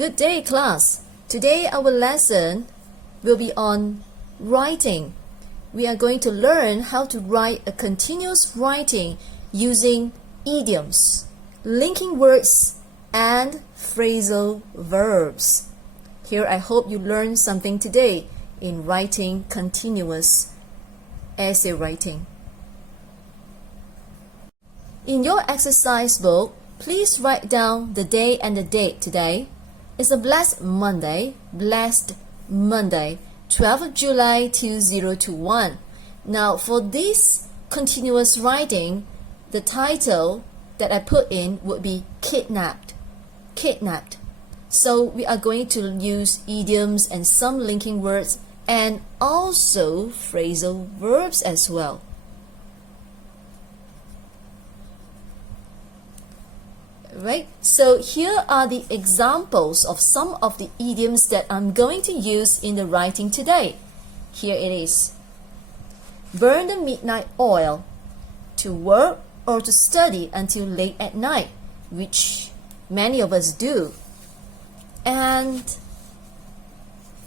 Good day, class. Today our lesson will be on writing. We are going to learn how to write a continuous writing using idioms, linking words, and phrasal verbs. Here I hope you learned something today in writing continuous essay writing. In your exercise book, please write down the day and the date today. It's a blessed Monday, 12th of July 2021. Now for this continuous writing, the title that I put in would be kidnapped. Kidnapped. So we are going to use idioms and some linking words and also phrasal verbs as well. Right, so here are the examples of some of the idioms that I'm going to use in the writing today. Here it is. Burn the midnight oil. To work or to study until late at night, which many of us do. And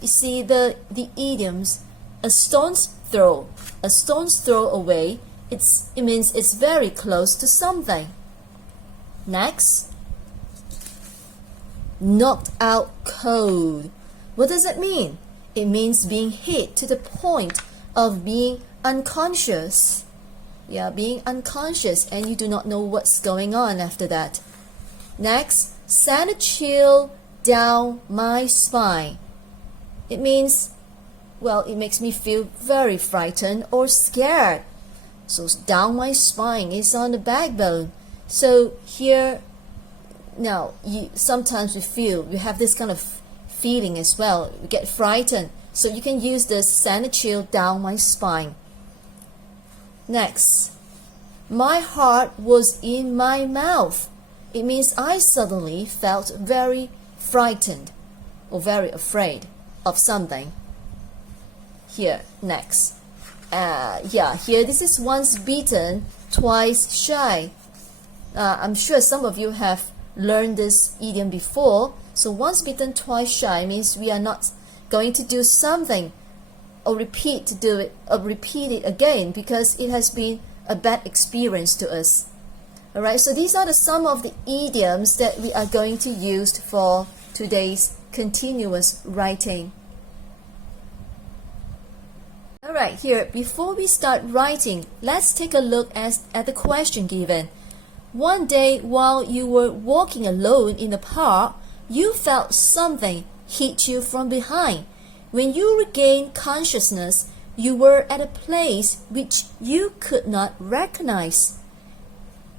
you see the idioms, a stone's throw away, it means it's very close to something. Next, knocked out cold. What does it mean? It means being hit to the point of being unconscious. Yeah, being unconscious and you do not know what's going on after that. Next, send a chill down my spine. It means, well, it makes me feel very frightened or scared. So down my spine is on the backbone. So here, now, sometimes we have this kind of feeling as well. We get frightened. So you can use this, send a chill down my spine. Next, my heart was in my mouth. It means I suddenly felt very frightened or very afraid of something. Here, next. Here, this is once bitten, twice shy. I'm sure some of you have learned this idiom before. So once bitten, twice shy means we are not going to do something or repeat it again because it has been a bad experience to us. Alright, so these are some of the idioms that we are going to use for today's continuous writing. Alright, here, before we start writing, let's take a look at the question given. One day while you were walking alone in the park, you felt something hit you from behind. When you regained consciousness, you were at a place which you could not recognize.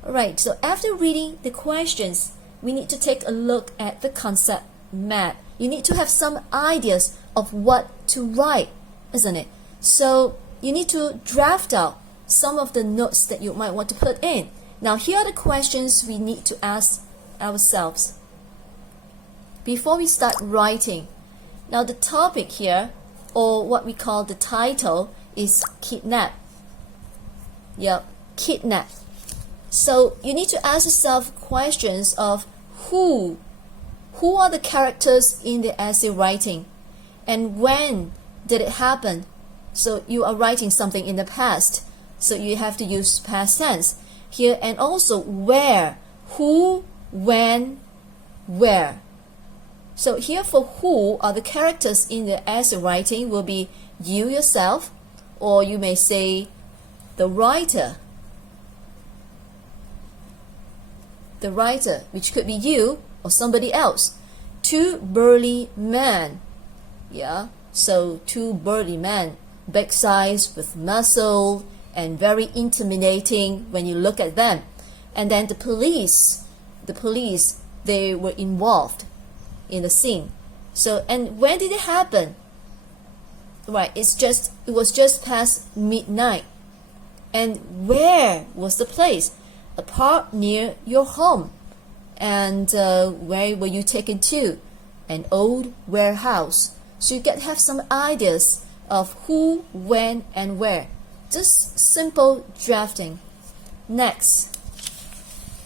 Alright, so after reading the questions, we need to take a look at the concept map. You need to have some ideas of what to write, isn't it? So you need to draft out some of the notes that you might want to put in. Now here are the questions we need to ask ourselves before we start writing. Now the topic here, or what we call the title, is kidnap. Yep, kidnap. So you need to ask yourself questions of who are the characters in the essay writing, and when did it happen. So you are writing something in the past, so you have to use past tense here, and also where, who, when, where. So here for who are the characters in the essay writing will be you yourself, or you may say the writer. The writer, which could be you or somebody else. Two burly men. Yeah, so two burly men, big size with muscle and very intimidating when you look at them. And then the police, they were involved in the scene. So, and when did it happen? Right, it was just past midnight. And where was the place? A park near your home. And where were you taken to? An old warehouse. So you can have some ideas of who, when, and where. Just simple drafting. Next,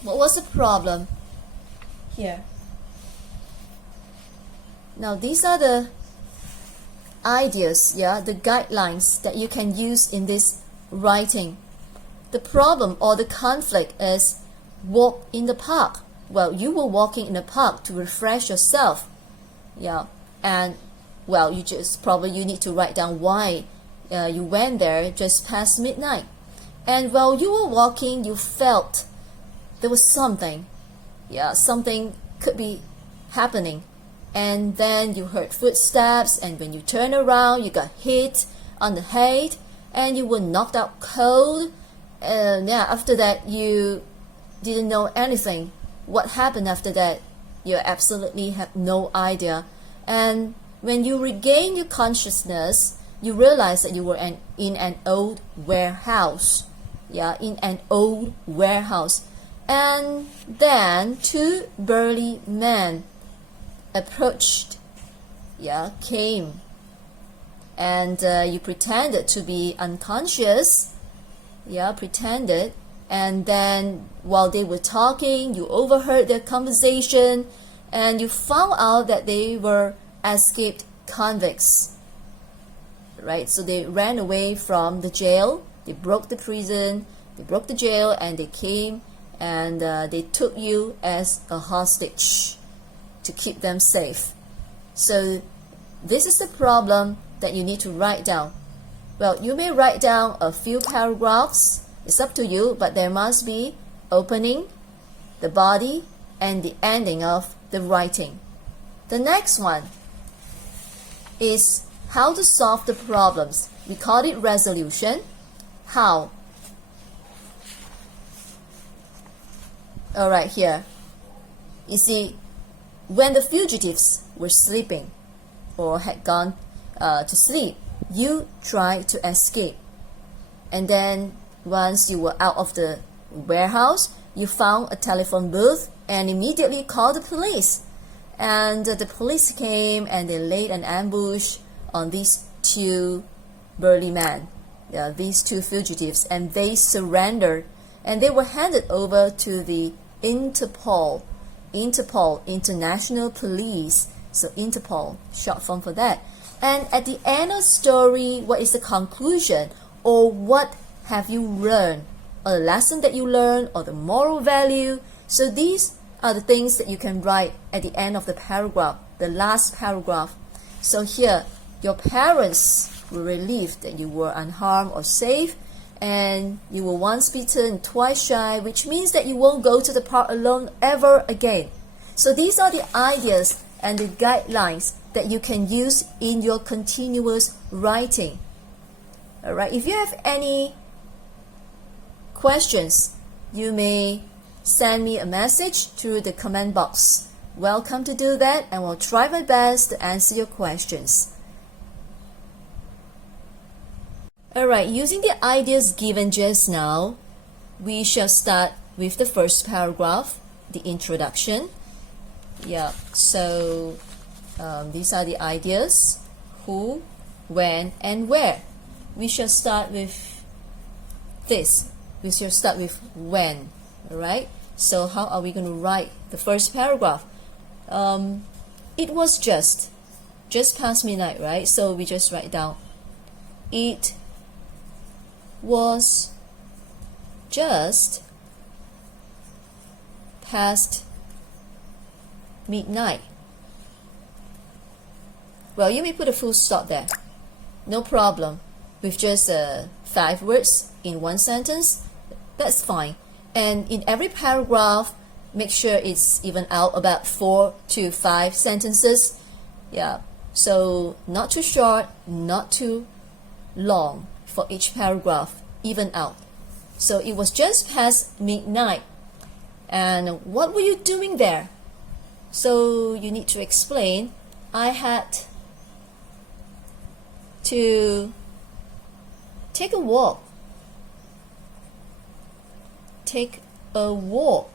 what was the problem? Here, Now these are the ideas, the guidelines that you can use in this writing. The problem or the conflict is walk in the park. Well, you were walking in the park to refresh yourself, and well, you need to write down why you went there just past midnight. And while you were walking, you felt there was something, something could be happening. And then you heard footsteps, and when you turned around, you got hit on the head, and you were knocked out cold. And after that, you didn't know anything. What happened after that? You absolutely have no idea. And when you regain your consciousness, you realize that you were in an old warehouse. In an old warehouse. And then two burly men approached, came, and you pretended to be unconscious, pretended, and then while they were talking, you overheard their conversation, and you found out that they were escaped convicts, right? So they ran away from the jail, they broke the prison, they broke the jail, and they came and they took you as a hostage to keep them safe. So this is the problem that you need to write down. Well, you may write down a few paragraphs, it's up to you, but there must be opening, the body, and the ending of the writing. The next one is how to solve the problems. We call it resolution. How? Alright, here. You see, when the fugitives were sleeping or had gone to sleep, you tried to escape. And then once you were out of the warehouse, you found a telephone booth and immediately called the police. And the police came and they laid an ambush on these two burly men, these two fugitives, and they surrendered. And they were handed over to the Interpol, International Police. So Interpol, short form for that. And at the end of the story, what is the conclusion? Or what have you learned? Or the lesson that you learned, or the moral value? So these are the things that you can write at the end of the paragraph, the last paragraph. So here, your parents were relieved that you were unharmed or safe, and you were once bitten, twice shy, which means that you won't go to the park alone ever again. So these are the ideas and the guidelines that you can use in your continuous writing. Alright, if you have any questions, you may send me a message through the comment box. Welcome to do that, and I'll try my best to answer your questions. Alright, using the ideas given just now, we shall start with the first paragraph, the introduction. So these are the ideas: who, when, and where. We shall start with this. We shall start with when. Alright, so how are we going to write the first paragraph? It was just past midnight, right? So we just write down, it was just past midnight. Well, you may put a full stop there. No problem. With just 5 words in one sentence, that's fine. And in every paragraph, make sure it's even out about 4 to 5 sentences. So not too short, not too long for each paragraph, even out. So it was just past midnight. And what were you doing there? So you need to explain, I had to take a walk. Take a walk.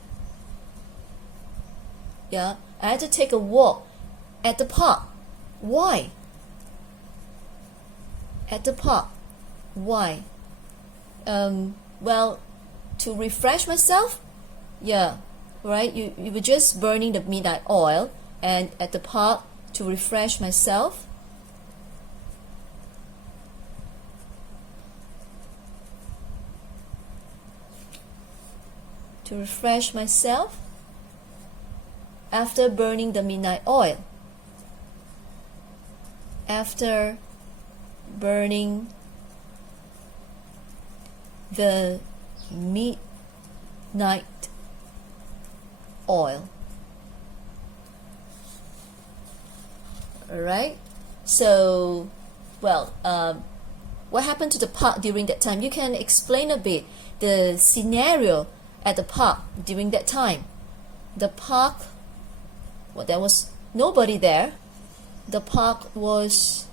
I had to take a walk at the park. Why? At the park. Why? Well, to refresh myself. Right? You were just burning the midnight oil, and at the park to refresh myself. To refresh myself after burning the midnight oil. After burning the midnight oil. Alright, so, well, what happened to the park during that time? You can explain a bit the scenario at the park during that time. The park, well, there was nobody there. The park was,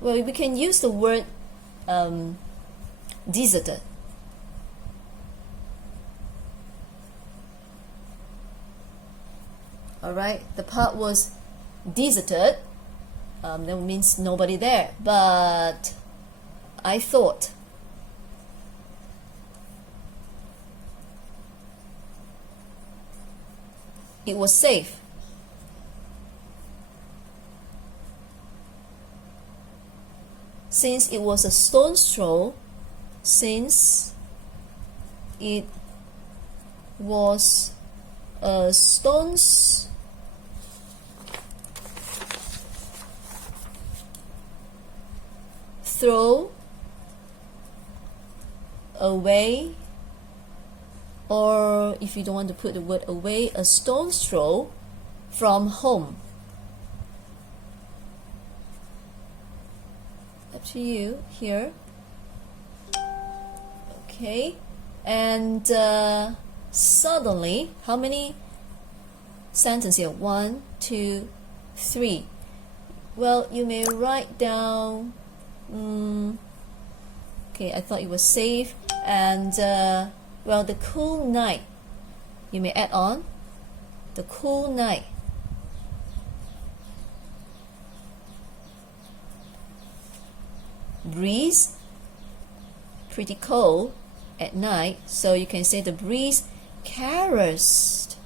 well, we can use the word deserted. Alright, the park was deserted. That means nobody there. But I thought it was safe. Since it was a stone's throw, since it was a stone's throw away, or if you don't want to put the word away, a stone's throw from home. Up to you here. Okay, and suddenly, how many sentences here? 1, 2, 3. Well, you may write down, okay, I thought it was safe, and well, the cool night, you may add on the cool night. Breeze, pretty cold at night, so you can say the breeze caressed.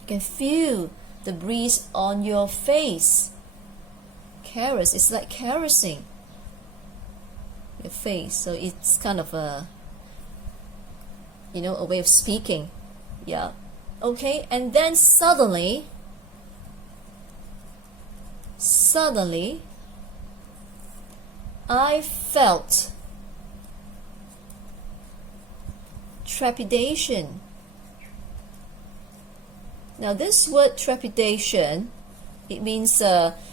You can feel the breeze on your face. Caress, it's like caressing your face, so it's kind of a, you know, a way of speaking. Yeah, okay. And then suddenly I felt trepidation. Now this word trepidation, it means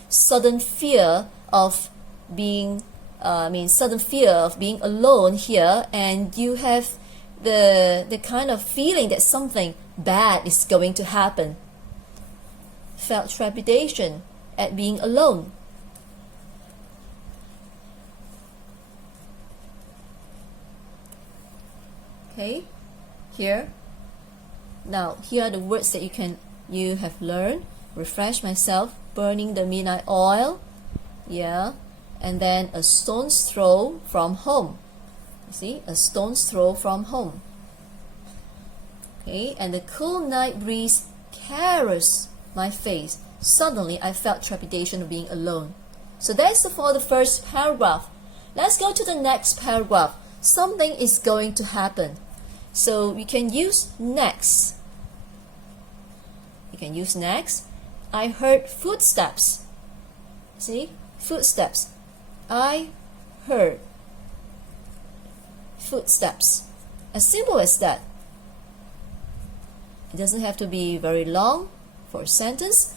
sudden fear of being sudden fear of being alone here, and you have the kind of feeling that something bad is going to happen. Felt trepidation at being alone. Okay, here. Now here are the words that you have learned. Refresh myself, burning the midnight oil. Yeah. And then a stone's throw from home. You see, a stone's throw from home. Okay, and the cool night breeze caressed my face. Suddenly, I felt trepidation of being alone. So that's for the first paragraph. Let's go to the next paragraph. Something is going to happen. So we can use next. You can use next. I heard footsteps. See, footsteps. I heard footsteps. As simple as that. It doesn't have to be very long for a sentence.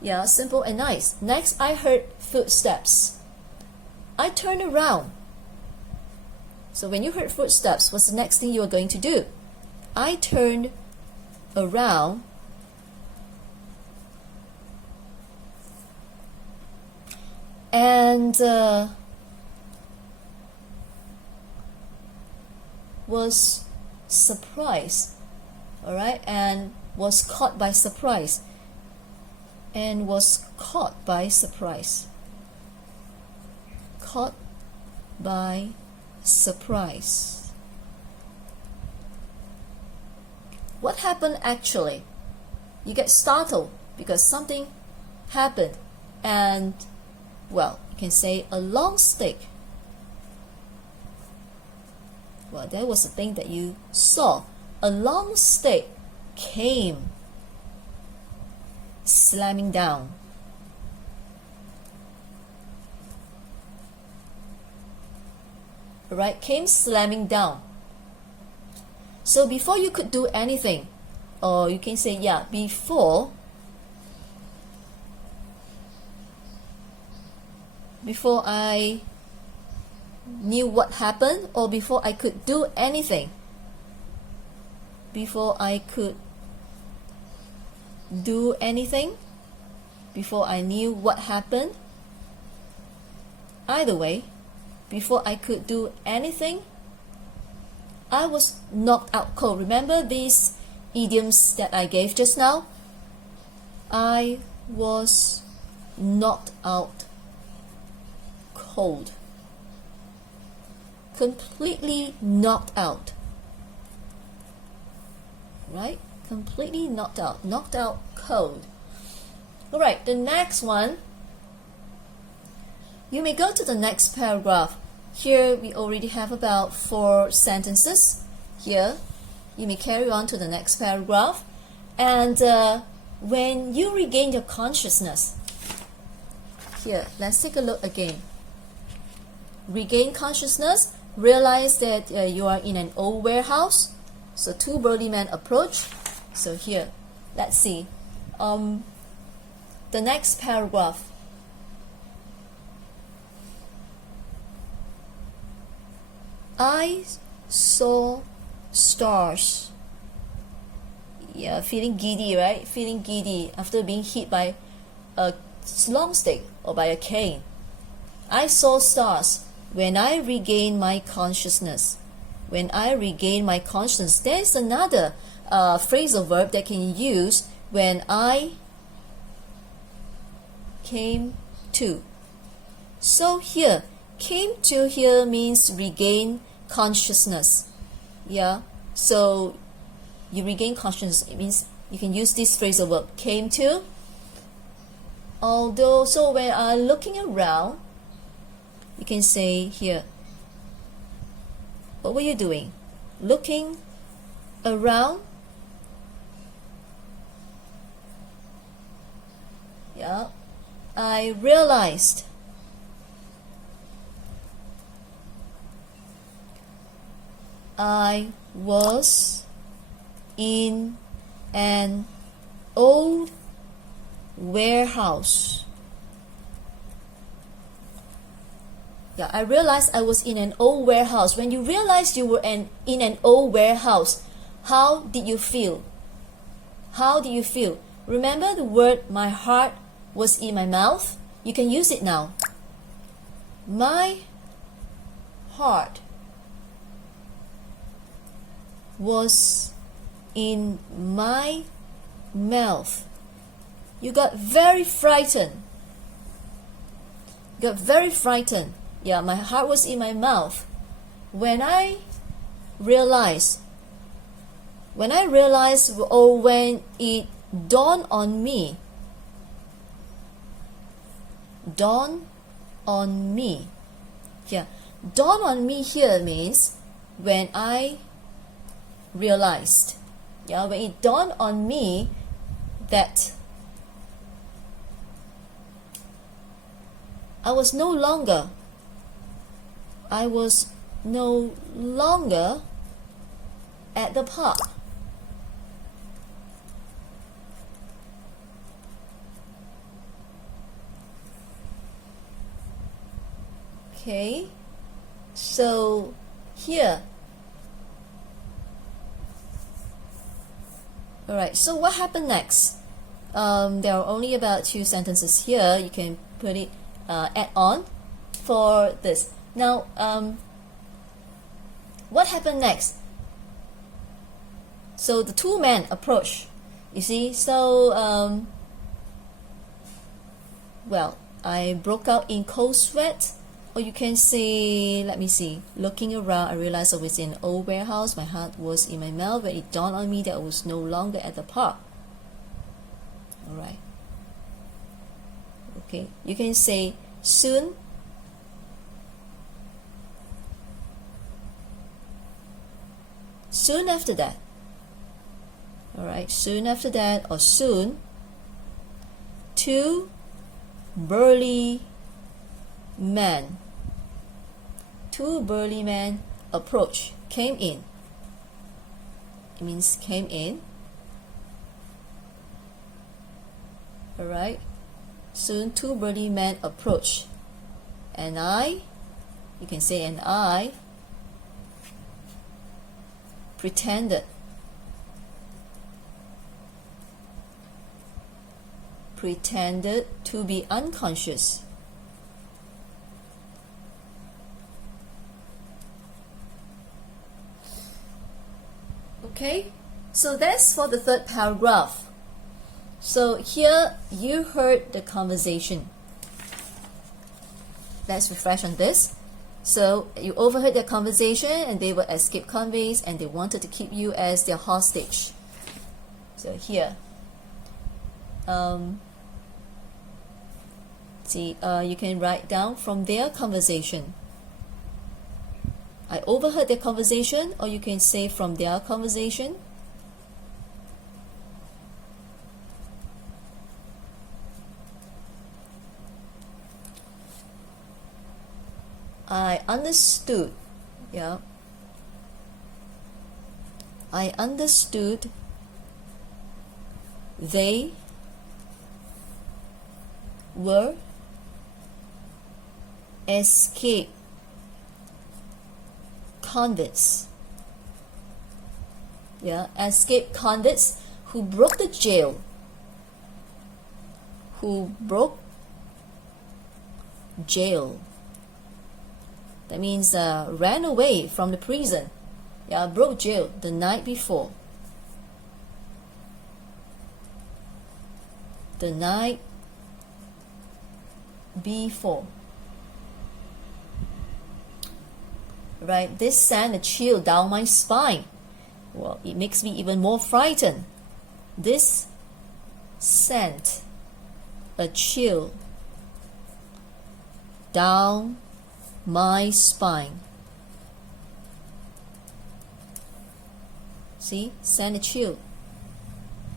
Yeah, simple and nice. Next, I heard footsteps. I turned around. So when you heard footsteps, what's the next thing you are going to do? I turned around and was surprised, all right, and was caught by surprise, and was caught by surprise, caught by surprise. what happened actually? You get startled because something happened, and well, you can say a long stick. Well, that was the thing that you saw. A long stick came slamming down. Right, came slamming down. So before you could do anything, or you can say, yeah, before I knew what happened, or before I could do anything, before I could do anything, before I knew what happened, either way, before I could do anything, I was knocked out cold. Remember these idioms that I gave just now? I was knocked out cold. Completely knocked out. Right? Completely knocked out. Knocked out cold. Alright, the next one. You may go to the next paragraph. Here we already have about 4 sentences. Here, you may carry on to the next paragraph. And when you regain your consciousness, here, let's take a look again. Regain consciousness, realize that you are in an old warehouse. So 2 burly men approach. So here, let's see. The next paragraph. I saw stars. Yeah, feeling giddy, right? Feeling giddy after being hit by a long stick or by a cane. I saw stars when I regained my consciousness. When I regain my consciousness, there's another phrasal verb that can use when I came to. So here, came to here means regain consciousness. Yeah, so you regain consciousness. It means you can use this phrasal verb, came to. Although, so when looking around, you can say here, what were you doing? Looking around. Yeah, I realized I was in an old warehouse. Yeah, I realized I was in an old warehouse. When you realized you were in an old warehouse, how did you feel? How did you feel? Remember the word my heart was in my mouth? You can use it now. My heart was in my mouth. You got very frightened. Got very frightened. Yeah, my heart was in my mouth. When I realized, or when it dawned on me. Dawn on me. Yeah, dawn on me here means when I realized. Yeah, when it dawned on me that I was no longer at the park. Okay, so here. Alright, so what happened next? There are only about 2 sentences here. You can put it, add on for this. Now, what happened next? So the 2 men approach. You see, so, well, I broke out in cold sweat. Or you can say, let me see, looking around, I realized I was in an old warehouse. My heart was in my mouth when it dawned on me that I was no longer at the park. Alright. Okay, you can say soon. Soon after that. Alright, soon after that, or soon, two burly men. Two burly men approached, came in. It means came in. Alright. Soon two burly men approached. And I, you can say, and I pretended to be unconscious. Okay, so that's for the third paragraph. So here you heard the conversation. Let's refresh on this. So you overheard their conversation, and they were escaped convicts, and they wanted to keep you as their hostage. So here, you can write down from their conversation. I overheard their conversation, or you can say from their conversation. I understood, yeah. I understood they were escaped convicts. Yeah, escaped convicts who broke the jail. Who broke jail. That means ran away from the prison. Yeah, broke jail the night before. The night before. Right, this sent a chill down my spine. Well, it makes me even more frightened. This sent a chill down my spine. See, sent a chill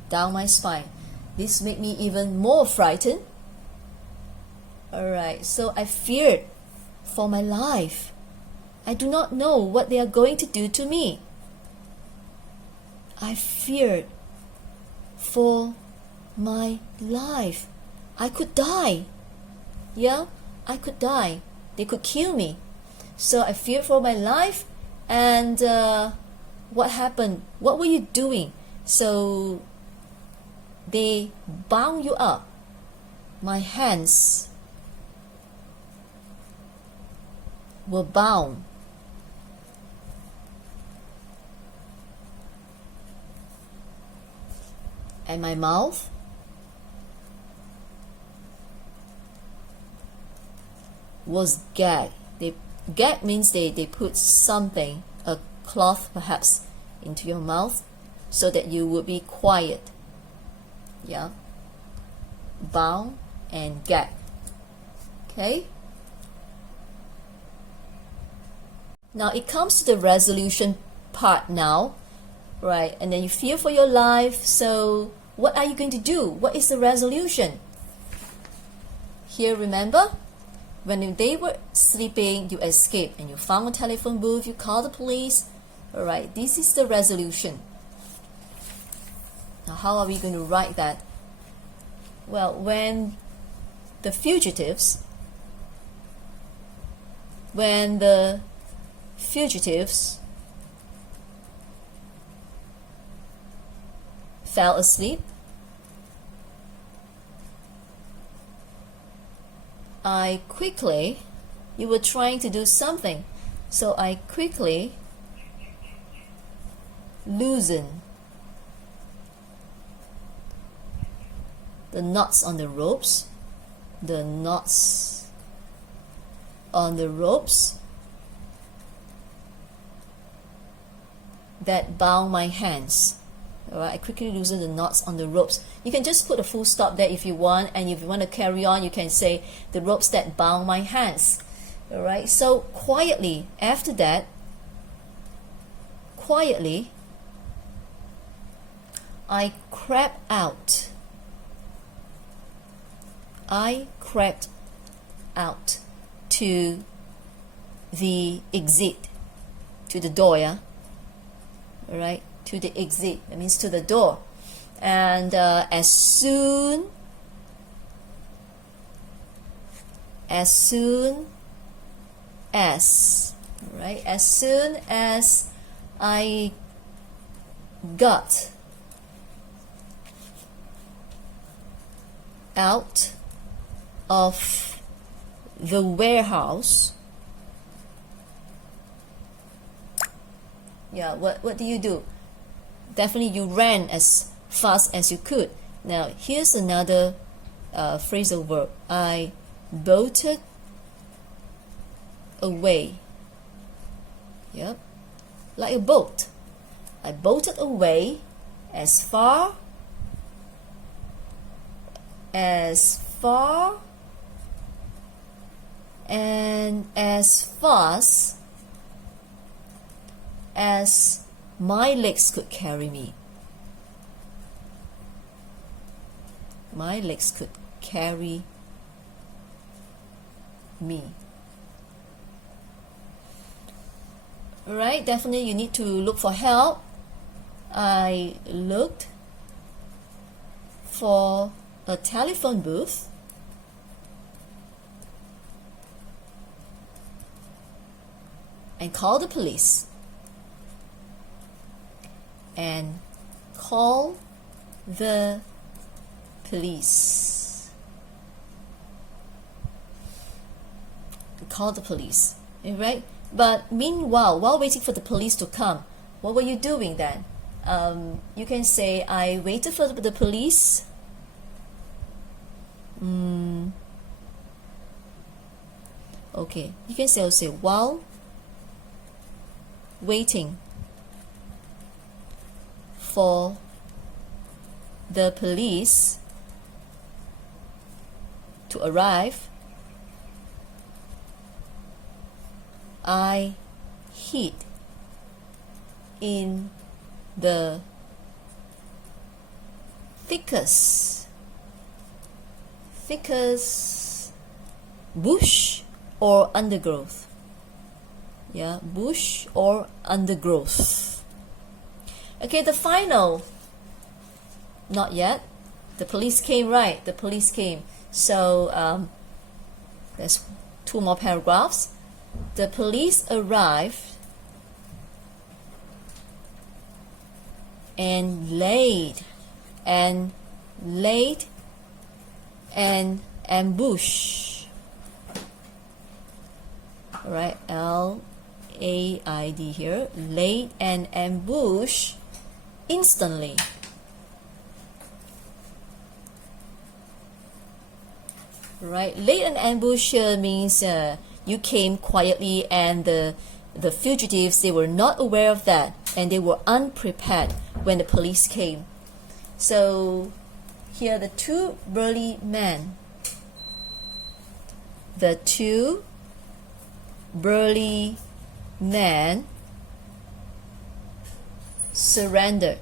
down my spine. This made me even more frightened. Alright, so I feared for my life. I do not know what they are going to do to me. I feared for my life. I could die. Yeah, I could die. They could kill me. So I feared for my life. And what happened? What were you doing? So they bound you up. My hands were bound. And my mouth was gagged. Gag means they put something, a cloth perhaps, into your mouth so that you would be quiet. Yeah. Bound and gag. Okay. Now it comes to the resolution part now. Right, and then you fear for your life. So what are you going to do? What is the resolution? Here, remember, when they were sleeping, you escaped and you found a telephone booth, you called the police. Alright, this is the resolution. Now how are we going to write that? Well, when the fugitives fell asleep, you were trying to do something, so I quickly loosened the knots on the ropes, the knots on the ropes that bound my hands. Alright, I quickly loosened the knots on the ropes. You can just put a full stop there if you want, and if you want to carry on, you can say the ropes that bound my hands. Alright, so quietly, after that, quietly, I crept out. I crept out to the exit, to the door, yeah? Alright, to the exit, that means to the door. And as soon as, right, as soon as I got out of the warehouse, yeah, what do you do? Definitely you ran as fast as you could. Now here's another phrasal verb. I bolted away. Yep, like a boat. I bolted away as far and as fast as my legs could carry me. My legs could carry me. Alright, definitely you need to look for help. I looked for a telephone booth and called the police. And call the police. Call the police. Alright? But meanwhile, while waiting for the police to come, what were you doing then? You can say, I waited for the police. Okay, you can say also, while waiting for the police to arrive, I hid in the thickest bush or undergrowth. Yeah, bush or undergrowth. Okay, the final. Not yet. The police came, right? The police came. So there's 2 more paragraphs. The police arrived and laid an ambush. Alright, L-A-I-D here. Laid an ambush instantly. Right, laid an ambush means you came quietly, and the fugitives, they were not aware of that, and they were unprepared when the police came. So here the 2 burly men. The 2 burly men surrendered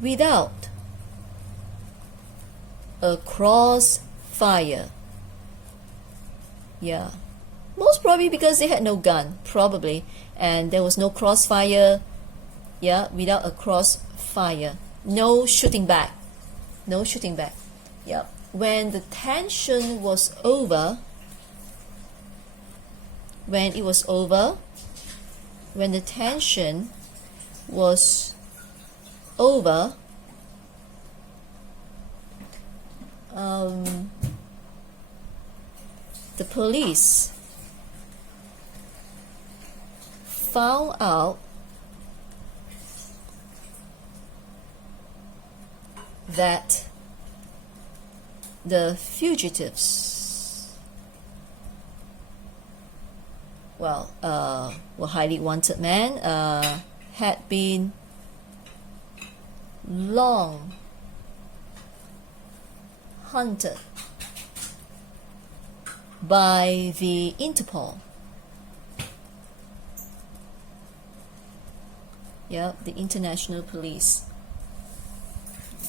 without a crossfire. Yeah, most probably because they had no gun, probably, and there was no crossfire. Yeah, without a crossfire, no shooting back, no shooting back. Yeah, when the tension was over, when the tension was over, the police found out that the fugitives were highly wanted man had been long hunted by the Interpol. Yeah, the international police.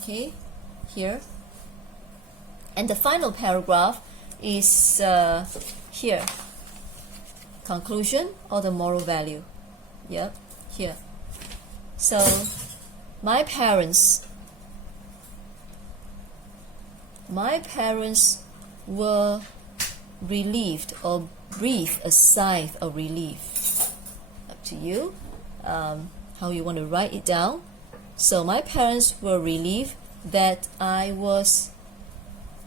Okay, here. And the final paragraph is here. Conclusion or the moral value. Yep, here. So, my parents were relieved, or breathed a sigh of relief. Up to you, how you want to write it down. So my parents were relieved that I was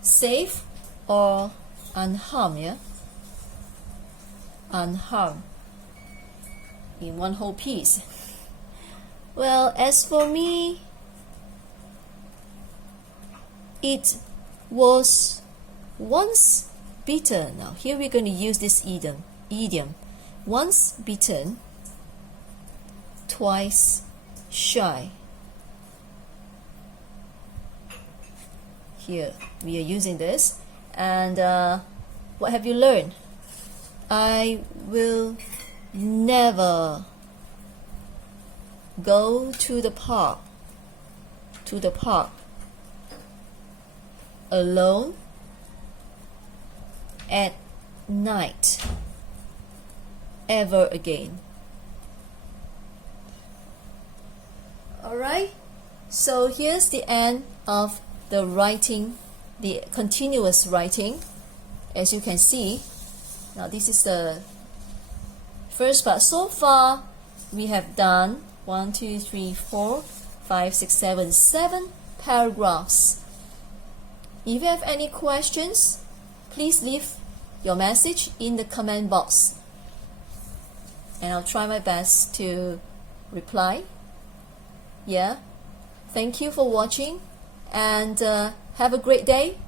safe or unharmed, yeah? Unharmed in one whole piece. Well, as for me, it was once bitten. Now here we're going to use this idiom. Once bitten, twice shy. Here we are using this. And what have you learned? I will never go to the park alone at night ever again. Alright, so here's the end of the writing, the continuous writing. As you can see, now this is the first part. So far we have done 1, 2, 3, 4, 5, 6, 7 paragraphs. If you have any questions, please leave your message in the comment box, and I'll try my best to reply. Yeah, thank you for watching, and have a great day.